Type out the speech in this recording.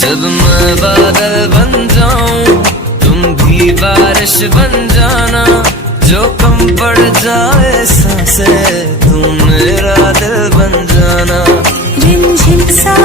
जब मैं बादल बन जाऊं तुम भी बारिश बन जाना, जो कम पड़ जाए सांसें तुम मेरा दिल बन जाना। रिमझिम सा